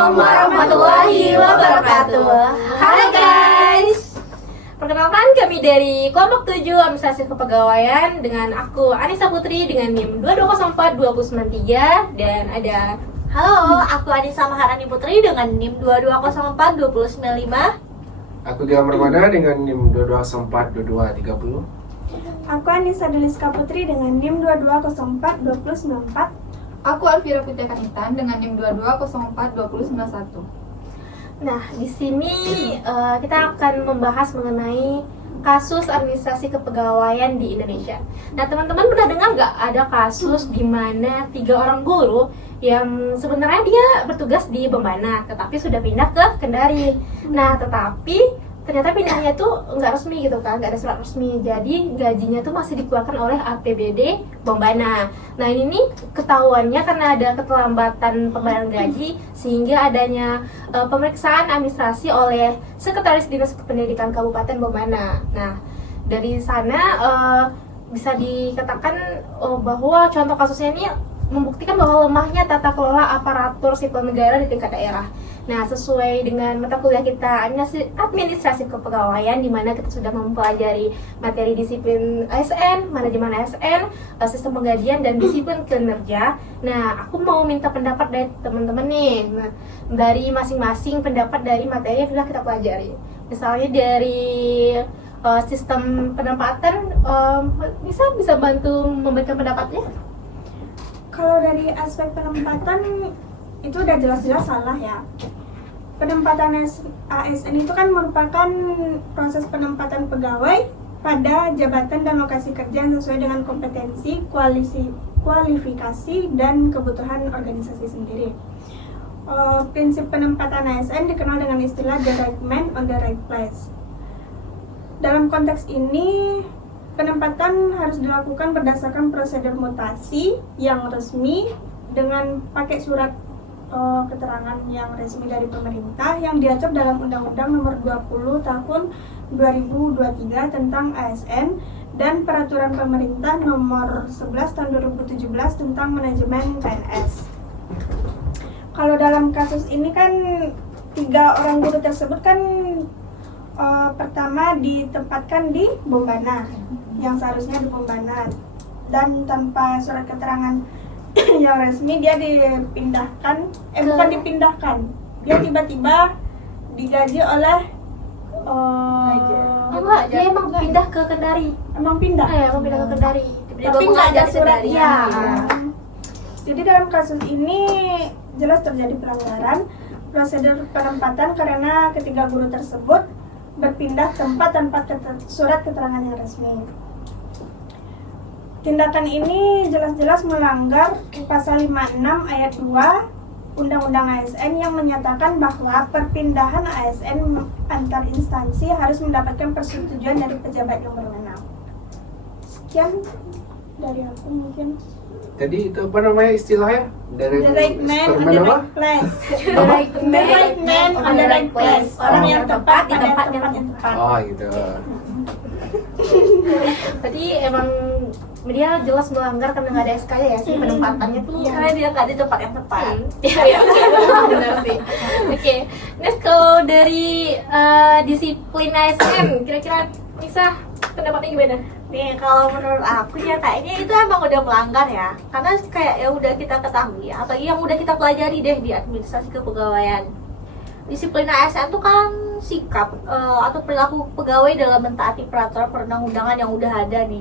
Assalamualaikum warahmatullahi wabarakatuh. Halo guys. Perkenalkan kami dari kelompok 7 Administrasi Kepegawaian dengan aku Anissa Putri dengan NIM 2204-2093 dan ada Halo, aku Anissa Maharani Putri dengan NIM 2204-2095. Aku Gilang Permana dengan NIM 2204-2230. Aku Anissa Deliska Putri dengan NIM 2204-2094. Aku Alvira Putri Kanitan dengan NIM 2204-2091. Nah, di sini kita akan membahas mengenai kasus administrasi kepegawaian di Indonesia. Nah, teman-teman pernah dengar nggak ada kasus di mana 3 orang guru yang sebenarnya dia bertugas di Bombana, tetapi sudah pindah ke Kendari. Nah, tetapi ternyata pindahnya tuh nggak resmi gitu kan, nggak ada surat resmi. Jadi gajinya tuh masih dikeluarkan oleh APBD Bombana. Nah, ini nih ketahuannya karena ada keterlambatan pembayaran gaji sehingga adanya pemeriksaan administrasi oleh Sekretaris Dinas Pendidikan Kabupaten Bombana. Nah, dari sana bisa dikatakan bahwa contoh kasusnya ini membuktikan bahwa lemahnya tata kelola aparatur sipil negara di tingkat daerah. Nah, sesuai dengan mata kuliah kita administrasi kepegawaian, di mana kita sudah mempelajari materi disiplin ASN, manajemen ASN, sistem penggajian dan disiplin kinerja. Nah, aku mau minta pendapat dari teman-teman nih. Nah, dari masing-masing pendapat dari materi yang sudah kita pelajari. Misalnya dari sistem penempatan, bisa bantu memberikan pendapatnya? Kalau dari aspek penempatan itu udah jelas-jelas salah ya. Penempatan ASN itu kan merupakan proses penempatan pegawai pada jabatan dan lokasi kerja yang sesuai dengan kompetensi, kualifikasi, dan kebutuhan organisasi sendiri. Prinsip penempatan ASN dikenal dengan istilah the right man on the right place. Dalam konteks ini, penempatan harus dilakukan berdasarkan prosedur mutasi yang resmi dengan pakai surat keterangan yang resmi dari pemerintah yang diatur dalam Undang-Undang Nomor 20 Tahun 2023 tentang ASN dan Peraturan Pemerintah Nomor 11 Tahun 2017 tentang Manajemen PNS. Kalau dalam kasus ini kan 3 orang guru tersebut kan pertama ditempatkan di Bombana yang seharusnya di Bombana dan tanpa surat keterangan yang resmi dia dipindahkan, bukan dipindahkan, dia tiba-tiba digaji oleh dia emang pindah ke Kendari. Emang pindah? Emang pindah ke Kendari. Tapi nggak ada suratnya. Ya. Jadi dalam kasus ini jelas terjadi pelanggaran prosedur penempatan karena ketiga guru tersebut berpindah tempat tanpa surat keterangan yang resmi. Tindakan ini jelas-jelas melanggar Pasal 56 Ayat 2 Undang-Undang ASN yang menyatakan bahwa perpindahan ASN antar instansi harus mendapatkan persetujuan dari pejabat yang berwenang. Sekian dari aku mungkin. Tadi itu apa namanya istilahnya? The right man on the right place. Apa? The right man on the right place. Orang yang tepat di tempat yang tepat. Oh gitu. Berarti emang dia jelas melanggar karena nggak ada SK ya sih penempatannya tuh. Karena dia nggak di tempat yang tepat. Iya, benar sih. Oke, next kalau dari disiplin ASN, kira-kira Nisa pendapatnya gimana? Nih, kalau menurut aku ya kayaknya itu emang udah melanggar ya. Karena kayak ya udah kita ketahui, apalagi yang udah kita pelajari deh di administrasi kepegawaian. Disiplin ASN itu kan sikap atau perilaku pegawai dalam mentaati peraturan perundang-undangan yang udah ada nih.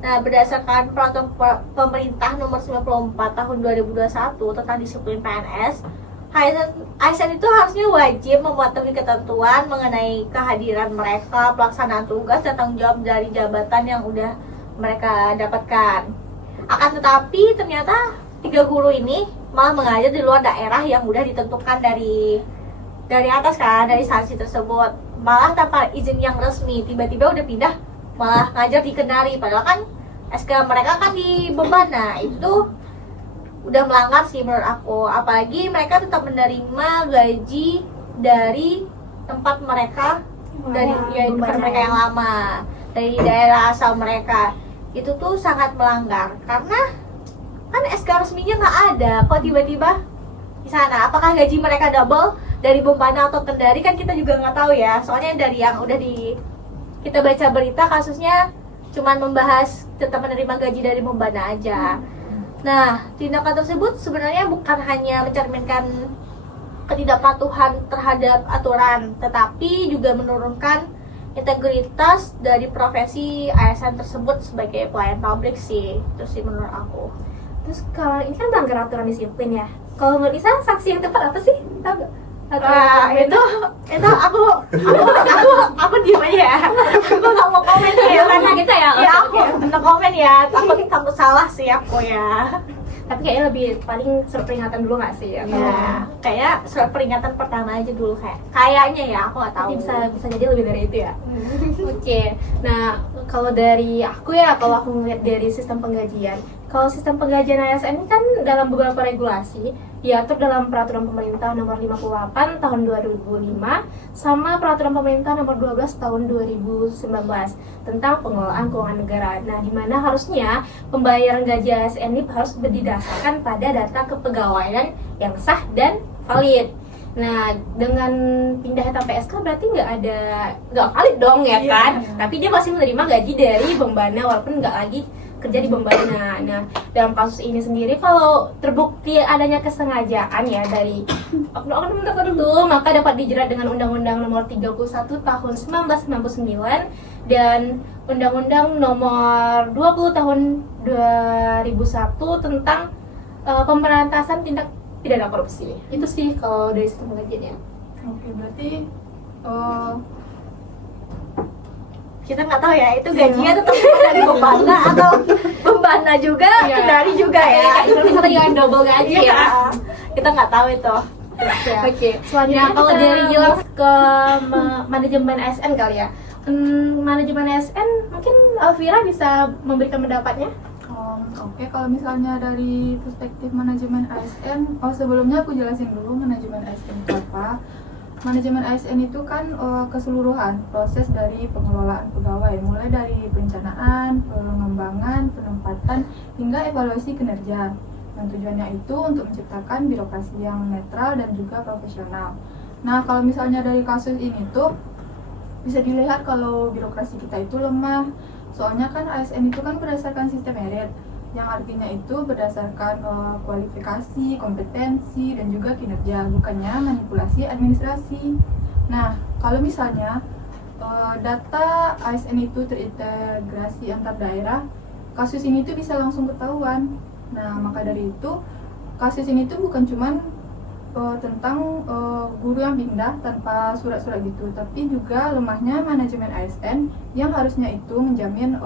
Nah, berdasarkan peraturan pemerintah nomor 94 tahun 2021 tentang disiplin PNS, ASN itu harusnya wajib mematuhi ketentuan mengenai kehadiran mereka, pelaksanaan tugas, dan tanggung jawab dari jabatan yang udah mereka dapatkan. Akan tetapi ternyata 3 guru ini malah mengajar di luar daerah yang udah ditentukan dari atas kan, dari sanksi tersebut. Malah tanpa izin yang resmi, tiba-tiba udah pindah malah ngajar di Kendari, padahal kan SK mereka kan di Bombana. Itu udah melanggar sih menurut aku. Apalagi mereka tetap menerima gaji dari tempat mereka, dari tempat mereka yang lama, dari daerah asal mereka. Itu tuh sangat melanggar karena kan SK resminya nggak ada, kok tiba-tiba di sana. Apakah gaji mereka double dari Bombana atau Kendari kan kita juga nggak tahu ya. Soalnya dari yang udah kita baca berita kasusnya cuman membahas tetap menerima gaji dari Bombana aja. Nah, tindakan tersebut sebenarnya bukan hanya mencerminkan ketidakpatuhan terhadap aturan, tetapi juga menurunkan integritas dari profesi ASN tersebut sebagai pelayan publik sih. Itu sih menurut aku. Terus kalau ini kan melanggar aturan disiplin ya. Kalau menurut Isa sanksi yang tepat apa sih? Tahu nggak? Wah, itu aku diem aja ya. Aku nggak mau komen ya karena kita ya. Ya aku nggak komen ya. Takut salah sih aku ya. Tapi kayaknya lebih paling surat peringatan dulu nggak sih? Ya, kayak surat peringatan pertama aja dulu kayaknya ya, aku nggak tahu. Tapi bisa jadi lebih dari itu ya. Oke. Nah, kalau dari aku ya, kalau aku melihat dari sistem penggajian, kalau sistem penggajian ASN ini kan dalam beberapa regulasi diatur dalam Peraturan Pemerintah Nomor 58 Tahun 2005 sama Peraturan Pemerintah Nomor 12 Tahun 2019 tentang pengelolaan keuangan negara. Nah, di mana harusnya pembayaran gaji ASN ini harus berdasarkan pada data kepegawaian yang sah dan valid. Nah, dengan pindahnya PSK berarti nggak valid dong ya kan? Tapi dia masih menerima gaji dari Bombana walaupun nggak lagi kerja di Bombana. Nah, dalam kasus ini sendiri kalau terbukti adanya kesengajaan ya dari oknum-oknum tertentu, maka dapat dijerat dengan Undang-Undang Nomor 31 Tahun 1999 dan Undang-Undang Nomor 20 Tahun 2001 tentang pemberantasan tindak pidana korupsi. Itu sih kalau dari sistem penggajian ya. Oke, berarti Kita nggak tahu ya itu gajinya tetap dari Bombana atau Bombana juga, Kendari juga ya. Kayak Indonesia tadi kan double gaji ya. Kita nggak tahu itu. Oke, selanjutnya kalau dari Gilang ke manajemen ASN kali ya. Manajemen ASN mungkin Alvira bisa memberikan pendapatnya. Oke, kalau misalnya dari perspektif manajemen ASN, sebelumnya aku jelasin dulu manajemen ASN itu apa. Manajemen ASN itu kan keseluruhan proses dari pengelolaan pegawai, mulai dari perencanaan, pengembangan, penempatan, hingga evaluasi kinerja. Dan tujuannya itu untuk menciptakan birokrasi yang netral dan juga profesional. Nah, kalau misalnya dari kasus ini tuh bisa dilihat kalau birokrasi kita itu lemah. Soalnya kan ASN itu kan berdasarkan sistem merit, yang artinya itu berdasarkan kualifikasi, kompetensi, dan juga kinerja, bukannya manipulasi administrasi. Nah, kalau misalnya data ASN itu terintegrasi antar daerah, kasus ini tuh bisa langsung ketahuan. Nah, maka dari itu, kasus ini tuh bukan cuman tentang guru yang pindah tanpa surat-surat gitu, tapi juga lemahnya manajemen ASN yang harusnya itu menjamin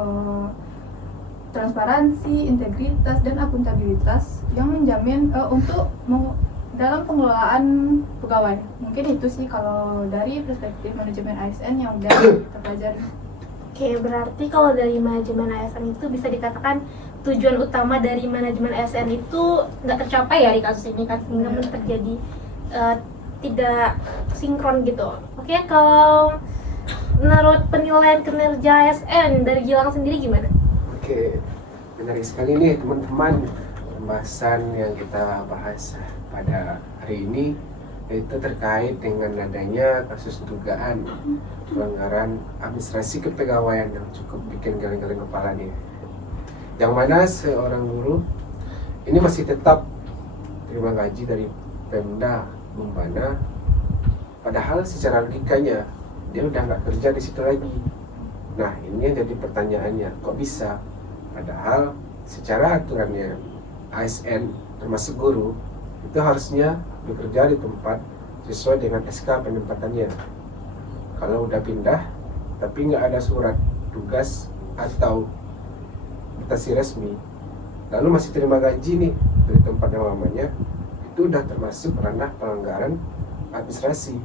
transparansi, integritas, dan akuntabilitas yang menjamin untuk dalam pengelolaan pegawai. Mungkin itu sih kalau dari perspektif manajemen ASN yang udah kita pelajari. Oke, berarti kalau dari manajemen ASN itu bisa dikatakan tujuan utama dari manajemen ASN itu nggak tercapai ya di kasus ini kan, sehingga terjadi tidak sinkron gitu. Oke, kalau menurut penilaian kinerja ASN dari Gilang sendiri gimana? Oke, menarik sekali nih teman-teman pembahasan yang kita bahas pada hari ini, yaitu terkait dengan adanya kasus dugaan pelanggaran administrasi kepegawaian yang cukup bikin geleng-geleng kepala nih. Yang mana seorang guru ini masih tetap terima gaji dari Pemda Bombana, padahal secara logikanya dia udah nggak kerja di situ lagi. Nah, ini yang jadi pertanyaannya, kok bisa? Padahal secara aturannya ASN termasuk guru itu harusnya bekerja di tempat sesuai dengan SK penempatannya. Kalau udah pindah tapi nggak ada surat tugas atau mutasi resmi, lalu masih terima gaji nih dari tempat yang lamanya, itu udah termasuk ranah pelanggaran administrasi.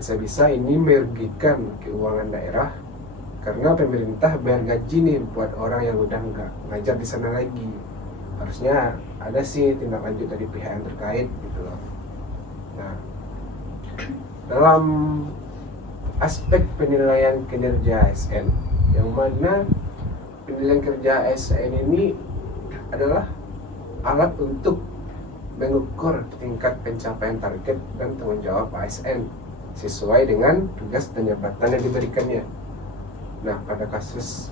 Bisa-bisa ini merugikan keuangan daerah karena pemerintah bayar gaji nih buat orang yang udah nggak ngajar di sana lagi. Harusnya ada sih tindak lanjut dari pihak yang terkait gitu loh. Nah, dalam aspek penilaian kinerja ASN, yang mana penilaian kerja ASN ini adalah alat untuk mengukur tingkat pencapaian target dan tanggung jawab ASN sesuai dengan tugas dan jabatan yang diberikannya. Nah, pada kasus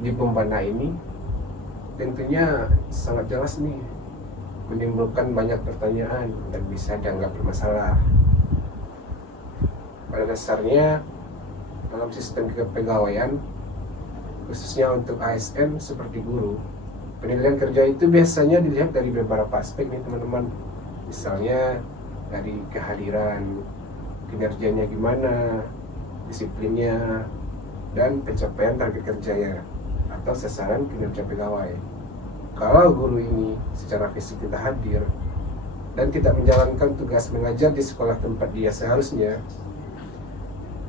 di Pembana ini tentunya sangat jelas nih, menimbulkan banyak pertanyaan dan bisa dianggap bermasalah. Pada dasarnya, dalam sistem kepegawaian, khususnya untuk ASN seperti guru, penilaian kerja itu biasanya dilihat dari beberapa aspek nih teman-teman. Misalnya dari kehadiran, kinerjanya gimana, disiplinnya, dan pencapaian target kerjanya atau sasaran kinerja pegawai. Kalau guru ini secara fisik tidak hadir dan tidak menjalankan tugas mengajar di sekolah tempat dia seharusnya,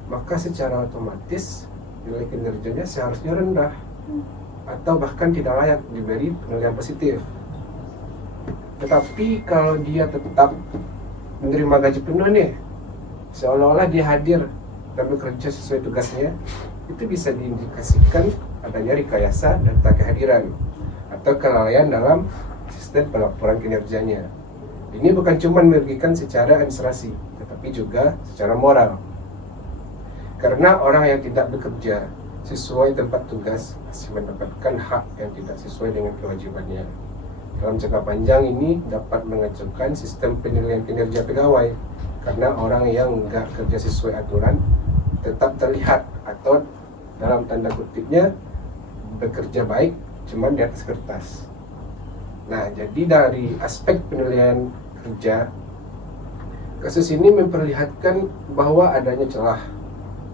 maka secara otomatis nilai kinerjanya seharusnya rendah atau bahkan tidak layak diberi penilaian positif. Tetapi kalau dia tetap menerima gaji penuh nih, seolah-olah dia hadir dan bekerja sesuai tugasnya, itu bisa diindikasikan adanya rekayasa data kehadiran atau kelalaian dalam sistem pelaporan kinerjanya. Ini bukan cuma merugikan secara administrasi, tetapi juga secara moral. Karena orang yang tidak bekerja sesuai tempat tugas masih mendapatkan hak yang tidak sesuai dengan kewajibannya. Dalam jangka panjang ini dapat mengacaukan sistem penilaian kinerja pegawai, karena orang yang nggak kerja sesuai aturan tetap terlihat atau dalam tanda kutipnya bekerja baik cuma di atas kertas. Nah, jadi dari aspek penilaian kerja, kasus ini memperlihatkan bahwa adanya celah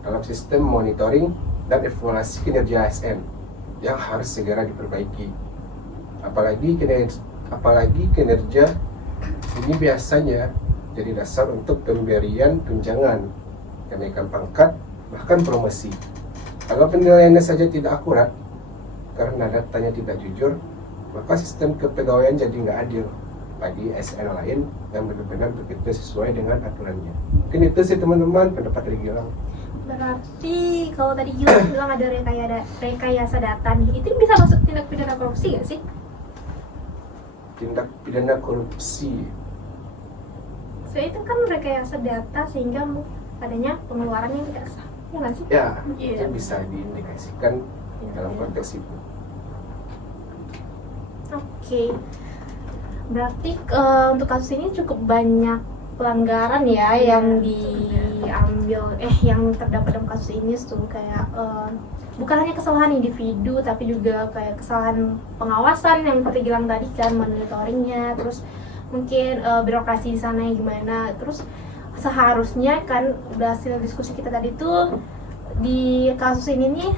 dalam sistem monitoring dan evaluasi kinerja ASN yang harus segera diperbaiki. Apalagi kinerja ini biasanya jadi dasar untuk pemberian tunjangan, kenaikan pangkat, bahkan promosi. Kalau penilaiannya saja tidak akurat karena datanya tidak jujur, maka sistem kepegawaian jadi nggak adil bagi ASN lain yang benar-benar bekerja sesuai dengan aturannya. Mungkin itu sih teman-teman pendapat dari Gilang. Berarti kalau tadi Gilang bilang ada rekayasa data nih, itu bisa masuk tindak pidana korupsi nggak sih? Tindak pidana korupsi. So itu kan rekayasa data sehingga adanya pengeluaran yang tidak sah, ya nggak sih? Ya, Iya. itu bisa diindikasikan dalam konteks itu. Oke. Berarti untuk kasus ini cukup banyak pelanggaran ya yang diambil yang terdapat dalam kasus ini tuh kayak bukan hanya kesalahan individu tapi juga kayak kesalahan pengawasan yang seperti Gilang tadi kan, monitoringnya, terus mungkin birokrasi di sana yang gimana. Terus seharusnya kan udah hasil diskusi kita tadi tuh di kasus ini nih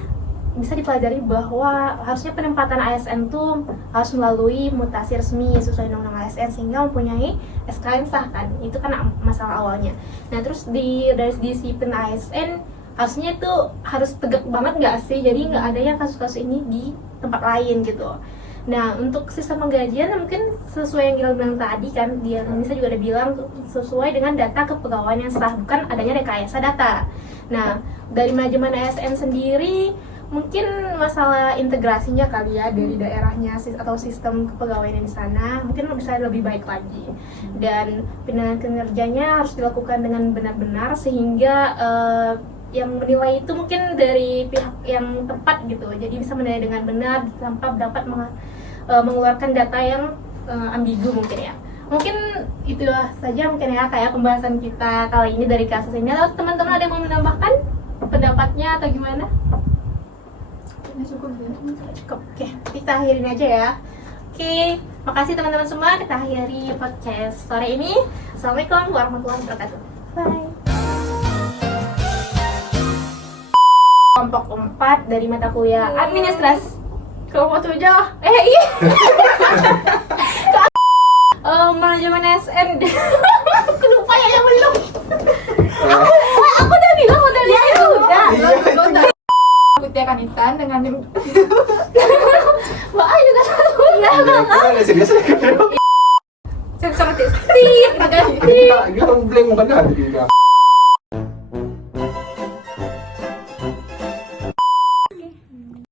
bisa dipelajari bahwa harusnya penempatan ASN tuh harus melalui mutasi resmi sesuai undang-undang ASN sehingga mempunyai SK yang sah kan, itu kan masalah awalnya. Nah terus dari disiplin ASN harusnya itu harus tegak banget nggak sih, jadi nggak ada yang kasus-kasus ini di tempat lain gitu. Nah untuk sistem penggajian mungkin sesuai yang Gilang bilang tadi kan, dia Nisa juga ada bilang sesuai dengan data kepegawaian yang sah, bukan adanya rekayasa data. Nah dari manajemen ASN sendiri mungkin masalah integrasinya kali ya dari daerahnya atau sistem kepegawaian di sana mungkin bisa lebih baik lagi, dan penilaian kinerjanya harus dilakukan dengan benar-benar sehingga yang menilai itu mungkin dari pihak yang tepat gitu, jadi bisa menilai dengan benar tanpa dapat mengeluarkan data yang ambigu mungkin ya. Mungkin itu saja mungkin ya kayak pembahasan kita kali ini dari kasus ini. Lalu teman-teman ada yang mau menambahkan pendapatnya atau gimana? Cukup ya. Cukup. Oke, kita akhirin aja ya. Oke, makasih teman-teman semua. Kita akhiri podcast sore ini. Assalamualaikum warahmatullahi wabarakatuh. Bye. Kelompok 4 dari mata kuliah administrasi. Kelompok 7. Iya. Manajemen SN. Aku lupa ya yang belum. Aku udah bilang udah lihat ya udah. Putih Kanitan dengan Mbak Ayu juga tahu ya. Biasa-biasa. Sensor titik ganti. Kita blank benar.